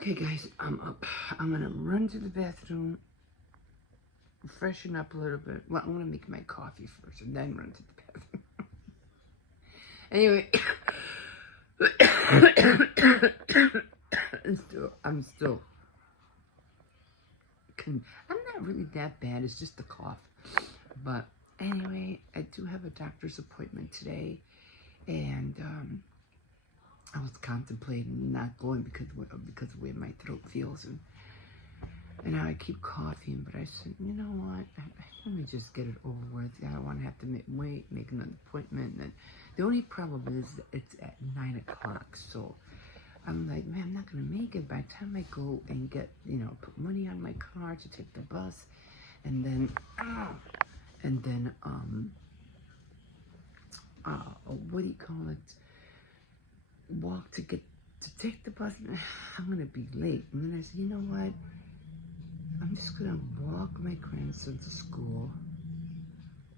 Okay, guys, I'm up. I'm gonna run to the bathroom, freshen up a little bit. Well, I'm gonna make my coffee first and then run to the bathroom. Anyway, I'm not really that bad. It's just the cough. But anyway, I do have a doctor's appointment today, and I was contemplating not going because of the way my throat feels, and now I keep coughing. But I said, you know what? Let me just get it over with. I don't want to have to make another appointment. And the only problem is it's at 9 o'clock, so I'm like, man, I'm not gonna make it. By the time I go and get, put money on my car to take the bus, and then, what do you call it? Walk to take the bus. I'm gonna be late. And then I said, you know what? I'm just gonna walk my grandson to school,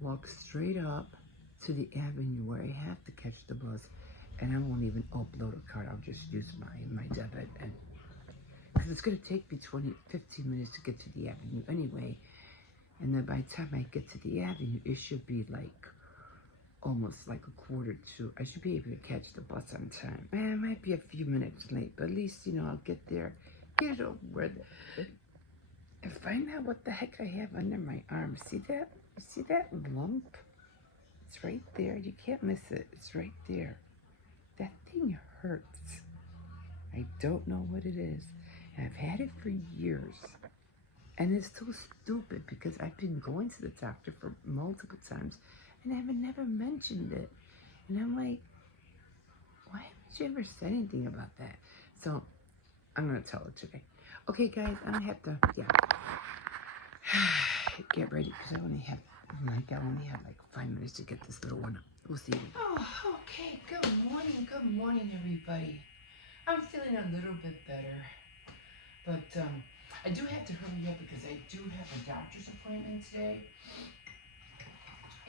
walk straight up to the avenue where I have to catch the bus, and I won't even upload a card. I'll just use my debit, and because it's gonna take me 15 minutes to get to the avenue anyway. And then by the time I get to the avenue, it should be like almost like 1:45. I should be able to catch the bus on time. It might be a few minutes late, but at least, I'll get there, get it over with, and find out what the heck I have under my arm. See that? You see that lump? It's right there. You can't miss it. It's right there. That thing hurts. I don't know what it is. And I've had it for years. And it's so stupid because I've been going to the doctor for multiple times and I've never mentioned it. And I'm like, why haven't you ever said anything about that? So I'm going to tell her today. Okay, guys, I'm going to have to, get ready because I only have like 5 minutes to get this little one up. We'll see. Oh, okay. Good morning, everybody. I'm feeling a little bit better, but I do have to hurry up because I do have a doctor's appointment today,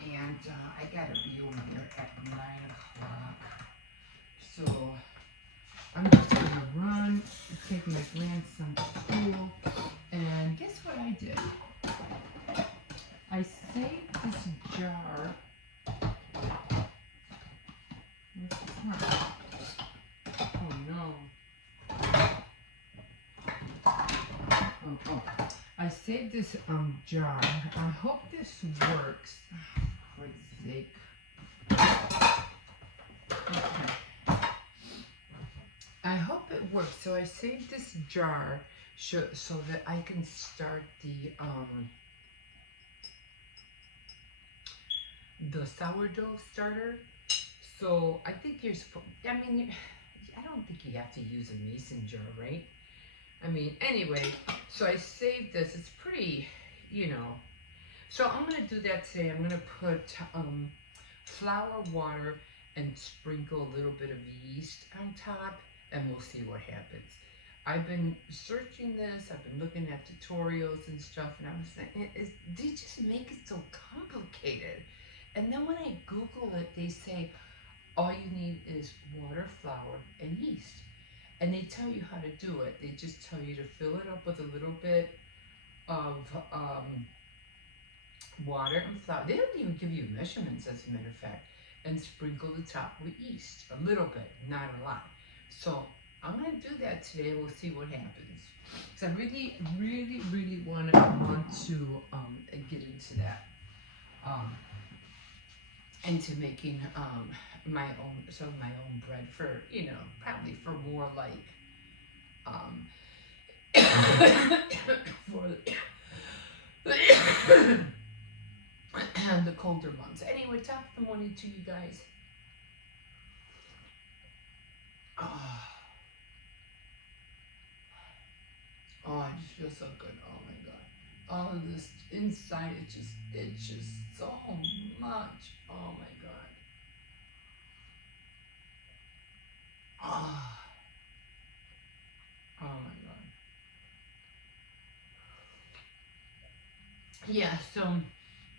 and I gotta be over there at 9 o'clock. So I'm just gonna run, take my grandson to school, and guess what I did? I saved this jar. Oh no. Oh. I saved this jar. I hope this works. For sake. Okay. I hope it works. So I saved this jar so that I can start the sourdough starter. So I think I don't think you have to use a mason jar, right? Anyway, so I saved this. It's pretty, So I'm going to do that today. I'm going to put flour, water, and sprinkle a little bit of yeast on top, and we'll see what happens. I've been searching this. I've been looking at tutorials and stuff, and I was saying, they just make it so complicated. And then when I Google it, they say, all you need is water, flour, and yeast. And they tell you how to do it. They just tell you to fill it up with a little bit of water and flour. They don't even give you measurements, as a matter of fact. And sprinkle the top with yeast. A little bit, not a lot. So I'm going to do that today, and we'll see what happens. Because I really, really, really want to get into that. Into making some of my own bread for, probably for more like for the colder months. Anyway, top of the morning to you guys. Oh, I just feel so good. Oh my god. All of this inside, it's just so much. Oh my god. Oh my god. Yeah, so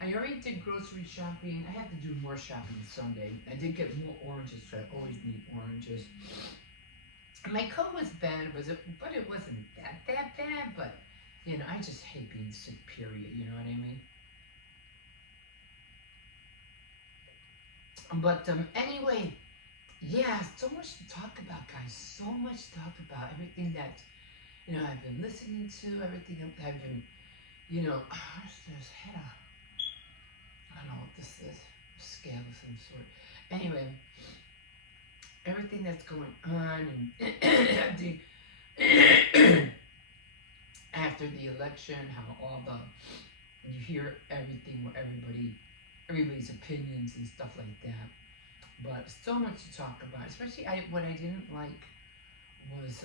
I already did grocery shopping. I had to do more shopping Sunday. I did get more oranges, so I always need oranges. My coat was bad, but it wasn't that bad. But you know, I just hate being sick. Period. You know what I mean? But anyway, yeah, so much to talk about, guys. So much to talk about. Everything that you know I've been listening to. Everything I've been, you know, there's had a I don't know what this is, scab of some sort. Anyway, everything that's going on and the after the election, how all the you hear everything where everybody's opinions and stuff like that. But so much to talk about. Especially what I didn't like was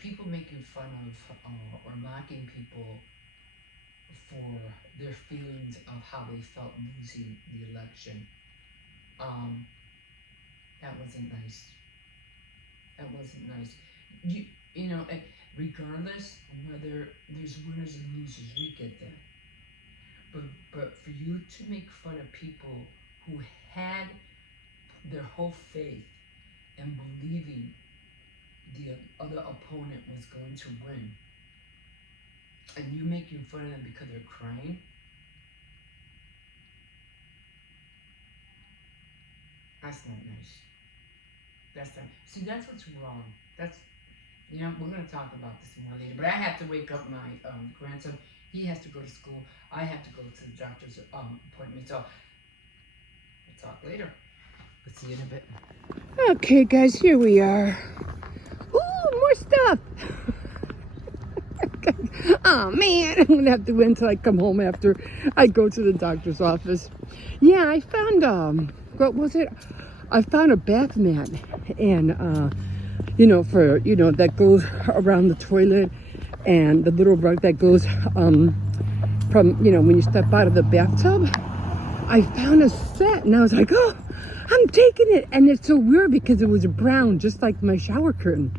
people making fun of or mocking people for their feelings of how they felt losing the election. Um, that wasn't nice. That wasn't nice. You know, regardless whether there's winners and losers, we get that. But for you to make fun of people who had their whole faith in believing the other opponent was going to win, and you making fun of them because they're crying, that's not nice. That's not. See, that's what's wrong. That's you know we're gonna talk about this more later. But I have to wake up my grandson. He has to go to school. I have to go to the doctor's appointment. So we'll talk later. We'll see you in a bit. Okay, guys, here we are. Ooh, more stuff. Oh man, I'm gonna have to wait until I come home after I go to the doctor's office. Yeah, I found what was it? I found a bath mat, and you know, for you know that goes around the toilet, and the little rug that goes from you know when you step out of the bathtub. I found a set, and I was like, oh, I'm taking it, and it's so weird because it was brown, just like my shower curtain.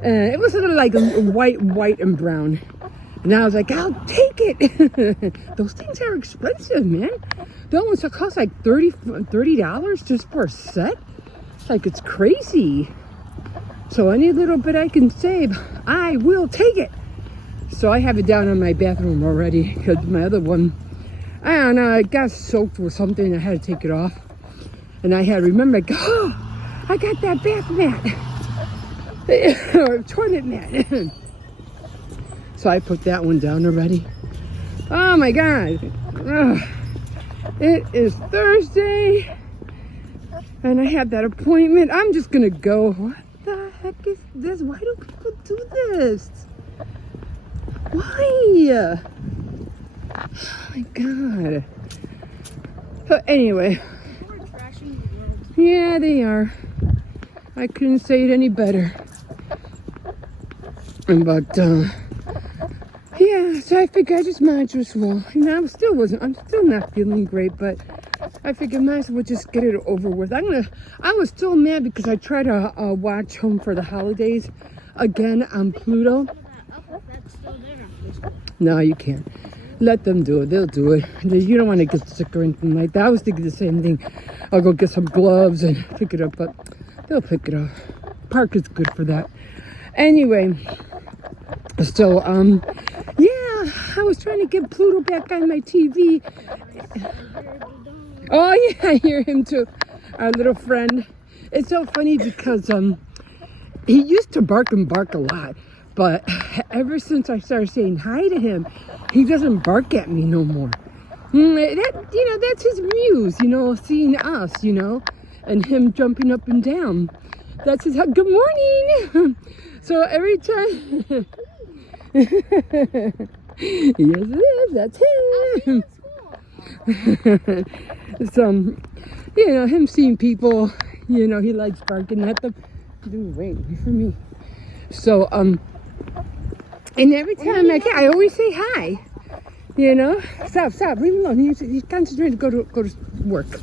It was sort of like white and brown. And I was like, I'll take it. Those things are expensive, man. Those ones cost like $30 just for a set. It's like, it's crazy. So any little bit I can save, I will take it. So I have it down in my bathroom already because my other one, I don't know, it got soaked with something. I had to take it off. And I had to remember, oh, I got that bath mat. Or toilet mat. So I put that one down already. Oh my God. Ugh. It is Thursday. And I have that appointment. I'm just gonna go. What the heck is this? Why do people do this? Why? Oh my God. But anyway. Yeah, they are. I couldn't say it any better. But yeah, so I figured I just might as well. You know, I'm still not feeling great, but I figured might as well just get it over with. I was still mad because I tried to watch Home for the Holidays again on Pluto. No, you can't. Let them do it. They'll do it. You don't want to get sick or anything like that. I was thinking the same thing. I'll go get some gloves and pick it up, but they'll pick it up. Park is good for that. Anyway, so yeah, I was trying to get Pluto back on my TV. Oh yeah, I hear him too. Our little friend. It's so funny because he used to bark and bark a lot, but ever since I started saying hi to him, he doesn't bark at me no more. That, you know, that's his muse, you know, seeing us, you know, and him jumping up and down. That's his good morning. So every time, yes it is, that's him. So, you know, him seeing people, you know, he likes barking at them. Dude, wait for me. So, and every time I always say hi. You know, stop, leave him alone. He's concentrating to go to work.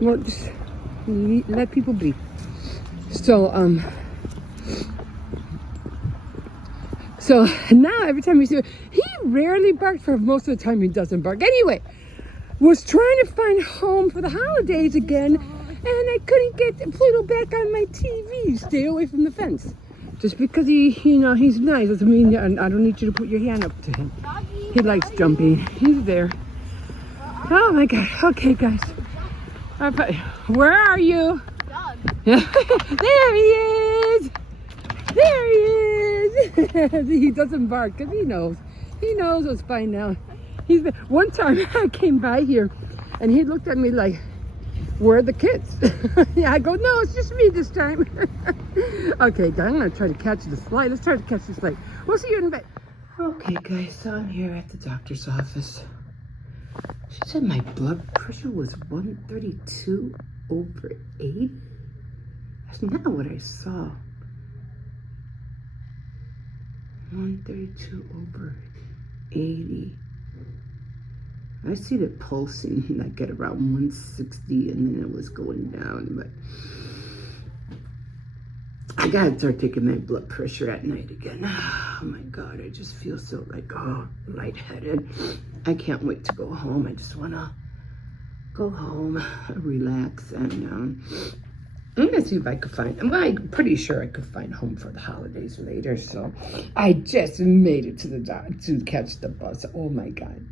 Well, just let people be. So, so now every time you see him, he rarely barks. For most of the time, he doesn't bark. Anyway, was trying to find Home for the Holidays again, I couldn't get Pluto back on my TV. Stay away from the fence. Just because he's nice doesn't mean I don't need you to put your hand up to him. He likes jumping. He's there. Oh my God. Okay, guys. Where are you? There he is. There he is. He doesn't bark because he knows. He knows it's fine now. One time I came by here and he looked at me like, where are the kids? Yeah, I go, no, it's just me this time. Okay, guys, I'm going to try to catch this light. Let's try to catch this light. We'll see you in a bit. Okay, guys, so I'm here at the doctor's office. She said my blood pressure was 132/80. That's not what I saw. 132/80. I see the pulsing like at around 160, and then it was going down, but I gotta start taking my blood pressure at night again. Oh my God, I just feel so like, lightheaded. I can't wait to go home. I just wanna go home, relax, and I'm gonna see if I could find, I'm pretty sure I could find home for the holidays later, so I just made it to to catch the bus. Oh my God.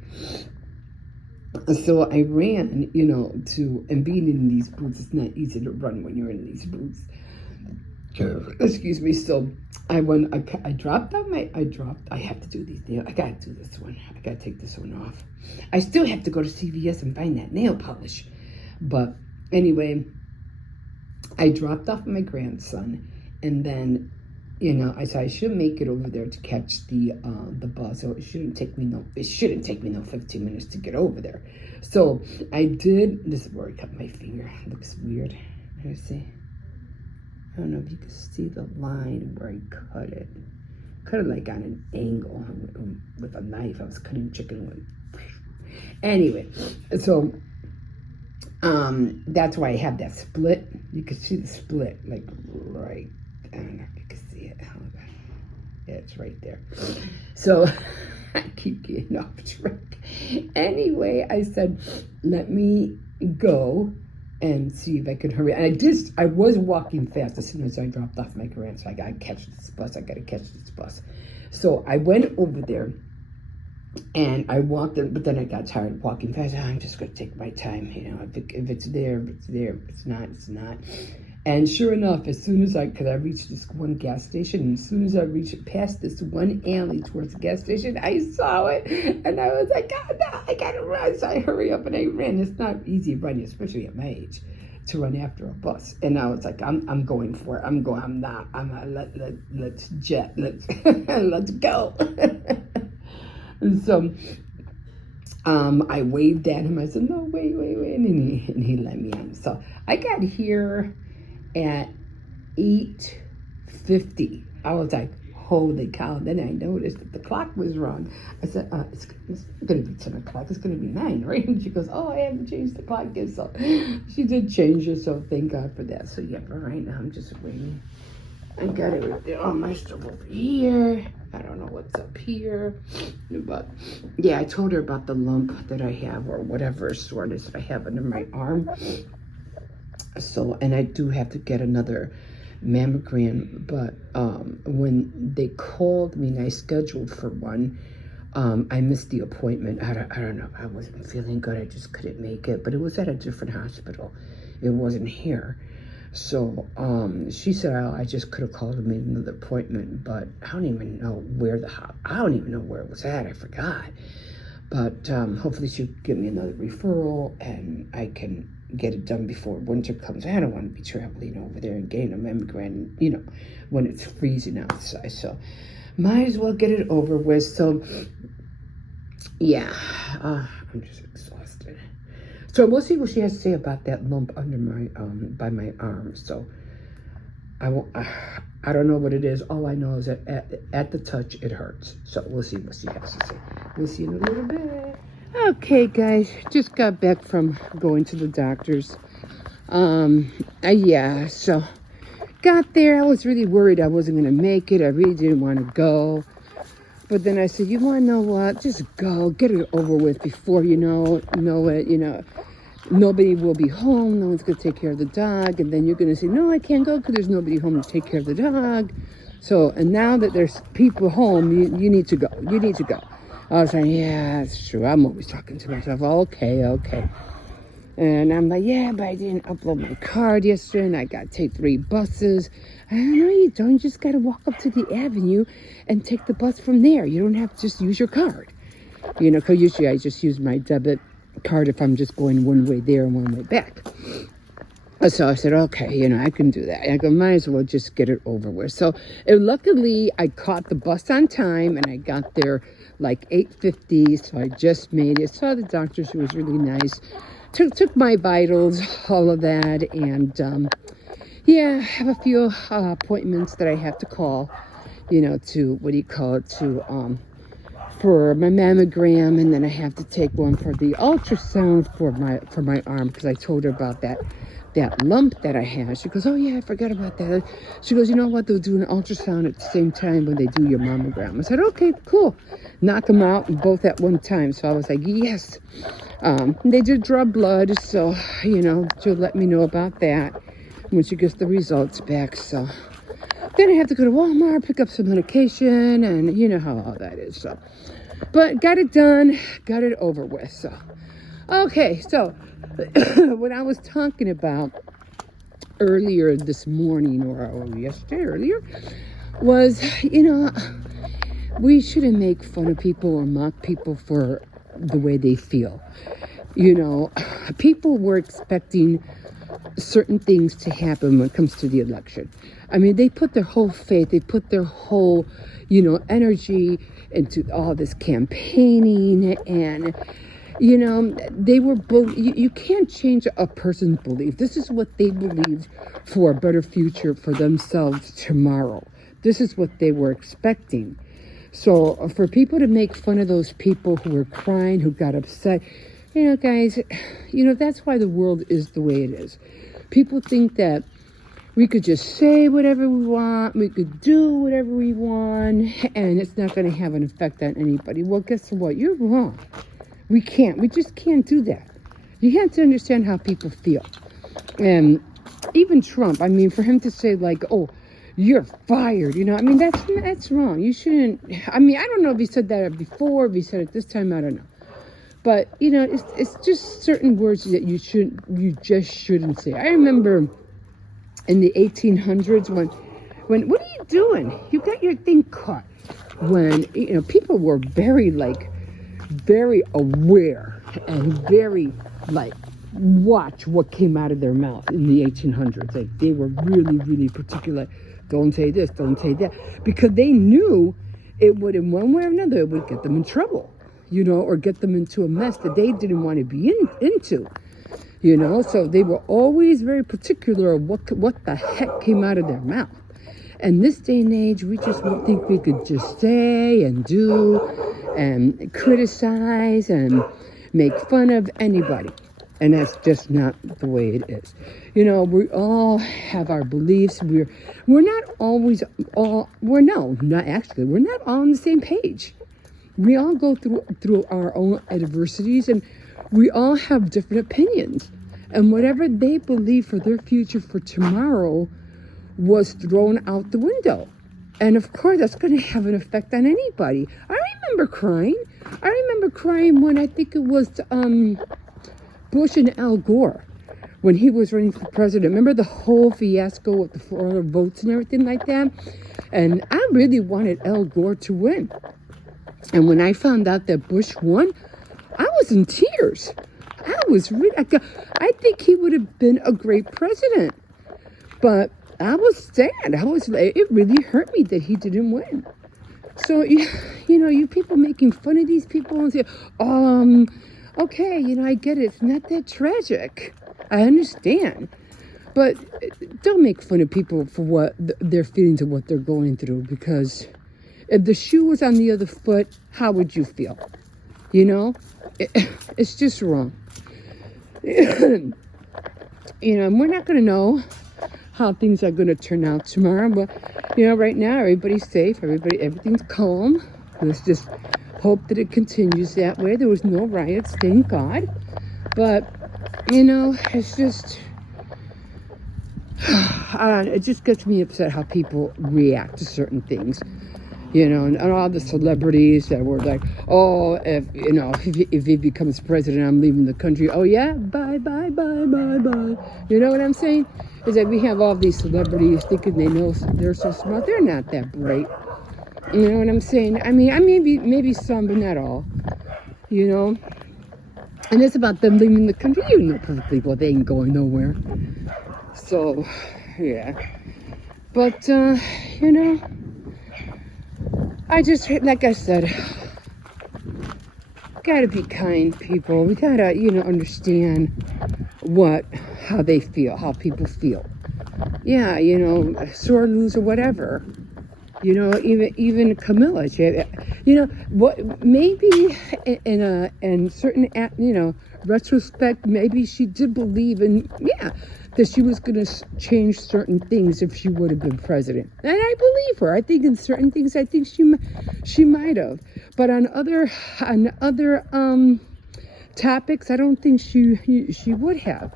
So I ran, and being in these boots, it's not easy to run when you're in these boots. Excuse me. So I dropped out I have to do these nails. I gotta do this one. I gotta take this one off. I still have to go to CVS and find that nail polish. But anyway, I dropped off my grandson, and then, I said I should make it over there to catch the bus. So it shouldn't take me no 15 minutes to get over there. So I did. This is where I cut my finger. It looks weird. Let me see. I don't know if you can see the line where I cut it. Cut it like on an angle with a knife. I was cutting chicken with. Anyway, so that's why I have that split. You can see the split like right. I don't know if you can see it. Hold on. Yeah, it's right there. So I keep getting off track. Anyway, I said, let me go and see if I could hurry. And I was walking fast as soon as I dropped off my grandson. I gotta catch this bus. So I went over there and I walked in, but then I got tired of walking fast. I'm just gonna take my time, if it's there, it's there. If it's not, it's not. And sure enough, as soon as I reached this one gas station, and as soon as I reached past this one alley towards the gas station, I saw it, and I was like, God, no, I gotta run. So I hurry up and I ran. It's not easy running, especially at my age, to run after a bus. And I was like, I'm going for it. Let's jet. Let's go. And so I waved at him. I said, no, wait. And he let me in. So I got here at 8:50. I was like, holy cow. Then I noticed that the clock was wrong. I said, it's going to be 10 o'clock. It's going to be 9, right? And she goes, oh, I haven't changed the clock yet. So she did change it, so thank God for that. So yeah, but right now I'm just waiting. I got it all my stuff over here. I don't know what's up here. But yeah, I told her about the lump that I have, or whatever soreness that I have under my arm. So, and I do have to get another mammogram, but when they called me and I scheduled for one, I missed the appointment. I don't know. I wasn't feeling good. I just couldn't make it, but it was at a different hospital. It wasn't here. So she said, I just could have called and made another appointment, but I don't even know where it was at. I forgot. But hopefully she'll give me another referral and I can get it done before winter comes. I don't want to be traveling over there and getting a mammogram, when it's freezing outside. So might as well get it over with. So yeah, I'm just exhausted. So we'll see what she has to say about that lump under my by my arm. So I don't know what it is. All I know is that at the touch it hurts. So we'll see what she has to say. We'll see in a little bit. Okay, guys, just got back from going to the doctor's. Yeah, so got there. I was really worried I wasn't gonna make it. I really didn't want to go. But then I said, you want to know what? Just go, get it over with before you know it. nobody will be home. No one's going to take care of the dog. And then you're going to say, no, I can't go because there's nobody home to take care of the dog. So, and now that there's people home, you need to go. You need to go. I was like, yeah, that's true. I'm always talking to myself. Okay. And I'm like, yeah, but I didn't upload my card yesterday, and I got to take 3 buses. I don't know, you don't. You just got to walk up to the avenue and take the bus from there. You don't have to just use your card. Because usually I just use my debit card if I'm just going one way there and one way back. So I said, okay, I can do that. I go, might as well just get it over with. So luckily, I caught the bus on time, and I got there like 8:50. So I just made it. Saw the doctor. She was really nice. Took my vitals, all of that, and I have a few appointments that I have to call, to for my mammogram, and then I have to take one for the ultrasound for my arm, because I told her about that lump that I had. She goes, oh yeah, I forgot about that. She goes, you know what? They'll do an ultrasound at the same time when they do your mammogram. I said, okay, cool. Knock them out both at one time. So I was like, yes. They did draw blood, so, she'll let me know about that when she gets the results back. So then I have to go to Walmart, pick up some medication, and you know how all that is. So, but got it done, got it over with. So, okay, so what I was talking about earlier this morning, or yesterday earlier, was, we shouldn't make fun of people or mock people for the way they feel. People were expecting certain things to happen when it comes to the election. I mean, they put their whole faith, they put their whole, energy into all this campaigning, and, they were, you can't change a person's belief. This is what they believed for a better future for themselves tomorrow. This is what they were expecting. So for people to make fun of those people who were crying, who got upset, guys, that's why the world is the way it is. People think that we could just say whatever we want, we could do whatever we want, and it's not going to have an effect on anybody. Well, guess what? You're wrong. We just can't do that. You have to understand how people feel. And even Trump, I mean, for him to say like, oh, you're fired, that's wrong. You shouldn't, I don't know if he said that before, if he said it this time, I don't know. But, it's just certain words that you just shouldn't say. I remember in the 1800s when what are you doing? You got your thing caught. When, people were very aware and very, watch what came out of their mouth in the 1800s. Like, they were really, really particular. Don't say this, don't say that. Because they knew it would, in one way or another, it would get them in trouble. Or get them into a mess that they didn't want to be into, so they were always very particular of what the heck came out of their mouth. And this day and age, we just don't think we could just say and do and criticize and make fun of anybody. And that's just not the way it is. We all have our beliefs. We're not always we're not all on the same page. We all go through our own adversities, and we all have different opinions. And whatever they believe for their future for tomorrow was thrown out the window. And of course, that's going to have an effect on anybody. I remember crying. When I think it was Bush and Al Gore, when he was running for president. Remember the whole fiasco with the Florida votes and everything like that? And I really wanted Al Gore to win. And when I found out that Bush won, I was in tears. I think he would have been a great president. But I was sad. It really hurt me that he didn't win. So, you people making fun of these people and say, okay, I get it. It's not that tragic. I understand. But don't make fun of people for what their feelings and what they're going through, because if the shoe was on the other foot, how would you feel? It's just wrong. And we're not going to know how things are going to turn out tomorrow. But, right now, everybody's safe. Everything's calm. Let's just hope that it continues that way. There was no riots, thank God. But It's just, it just gets me upset how people react to certain things. And all the celebrities that were like, oh, if he becomes president, I'm leaving the country. Oh yeah, bye, bye, bye, bye, bye. You know what I'm saying? Is that we have all these celebrities thinking they're so smart. They're not that bright. You know what I'm saying? I mean, maybe some, but not all. And it's about them leaving the country. You know perfectly well they ain't going nowhere. So, yeah. But, I just, like I said, gotta be kind, people. We gotta, understand how they feel, how people feel. Yeah, sore loser, whatever. Even Camilla, what maybe in certain, retrospect, maybe she did believe in, that she was going to change certain things if she would have been president. And I believe her. I think in certain things, I think she might have. But on other topics, I don't think she would have.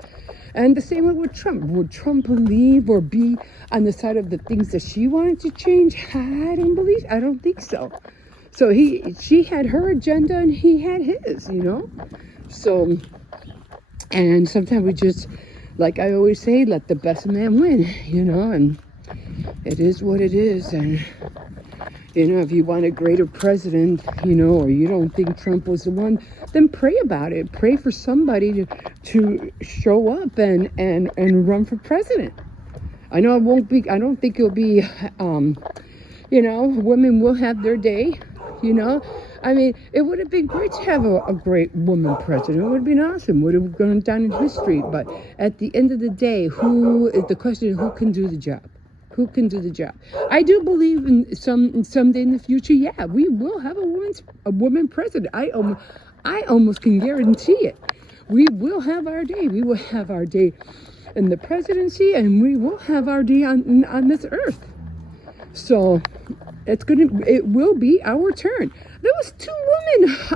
And the same way with Trump. Would Trump believe or be on the side of the things that she wanted to change? I don't think so. So she had her agenda and he had his, So, and sometimes we just, like I always say, let the best man win, and it is what it is. And, if you want a greater president, or you don't think Trump was the one, then pray about it. Pray for somebody to show up and run for president. I know I don't think it'll be, women will have their day, I mean, it would have been great to have a great woman president. It would have been awesome. Would have gone down in history. But at the end of the day, the question is who can do the job? Who can do the job? I do believe in someday in the future, yeah, we will have a woman president. I almost can guarantee it. We will have our day. We will have our day in the presidency, and we will have our day on this earth. So it will be our turn. There was 2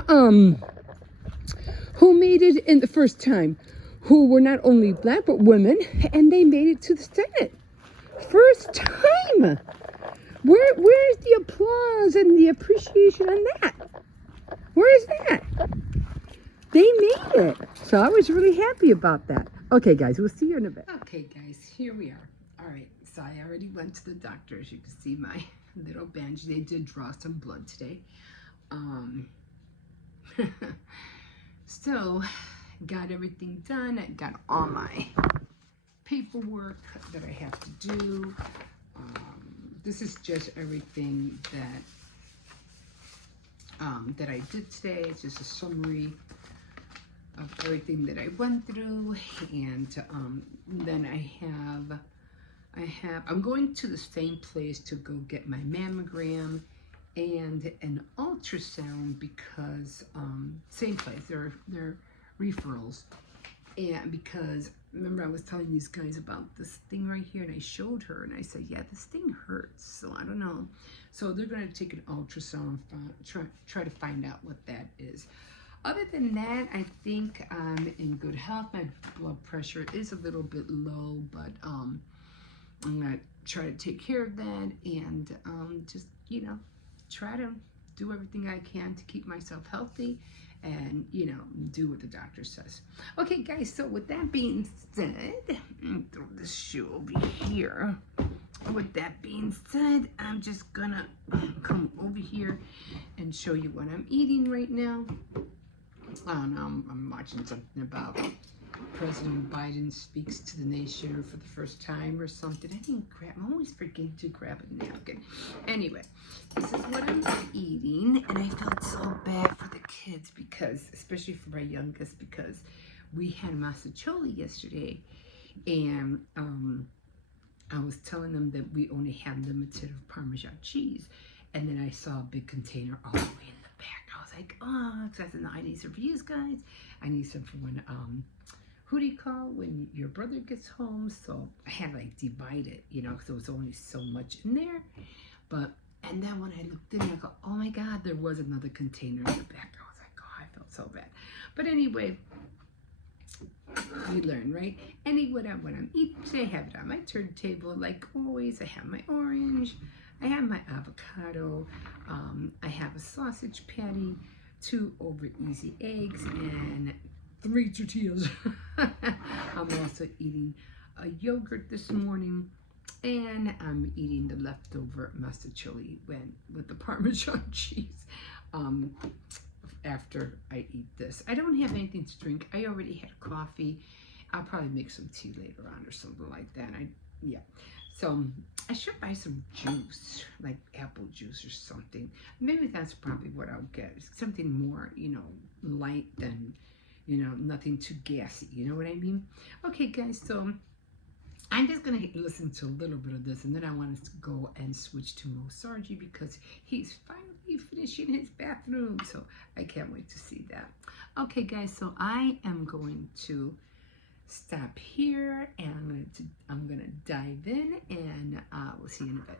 women who made it in the first time, who were not only black but women, and they made it to the Senate. First time. Where's the applause and the appreciation on that? Where is that? They made it. So I was really happy about that. Okay, guys, we'll see you in a bit. Okay, guys, here we are. All right, so I already went to the doctor. As you can see, my little bench. They did draw some blood today. So, got everything done. I got all my paperwork that I have to do. This is just everything that I did today. It's just a summary of everything that I went through, and then I'm going to the same place to go get my mammogram and an ultrasound because same place, they're referrals. And because remember I was telling these guys about this thing right here, and I showed her and I said, yeah, this thing hurts, so I don't know. So they're going to take an ultrasound, try to find out what that is. Other than that, I think I'm in good health. My blood pressure is a little bit low, but I'm going to try to take care of that and just, try to do everything I can to keep myself healthy and, do what the doctor says. Okay, guys, so with that being said, throw this shoe over here. With that being said, I'm just gonna come over here and show you what I'm eating right now. I'm watching something about President Biden speaks to the nation for the first time or something. I'm always forgetting to grab a napkin. Anyway, this is what I'm eating, and I felt so bad for the kids because, especially for my youngest, because we had masticholi yesterday, and I was telling them that we only had limited of Parmesan cheese, and then I saw a big container all the way in the back. I was like, oh, so I said, no, I need some for you guys. I need some for when who do you call when your brother gets home? So I had like divide it, because there was only so much in there. And then when I looked in, I go, oh my God, there was another container in the back. I was like, oh, I felt so bad. But anyway, We learn, right? What I'm eating today, I have it on my turntable like always. I have my orange, I have my avocado, I have a sausage patty, 2 over easy eggs, and 3 tortillas. I'm also eating a yogurt this morning, and I'm eating the leftover masticholi with the Parmesan cheese after I eat this. I don't have anything to drink. I already had coffee. I'll probably make some tea later on or something like that. Yeah. So I should buy some juice, like apple juice or something. Maybe that's probably what I'll get. Something more, light than, nothing too gassy. You know what I mean? Okay, guys, so I'm just going to listen to a little bit of this, and then I want us to go and switch to Mo Sargi because he's finally finishing his bathroom. So I can't wait to see that. Okay, guys, so I am going to stop here, and I'm gonna dive in, and we'll see you in a bit.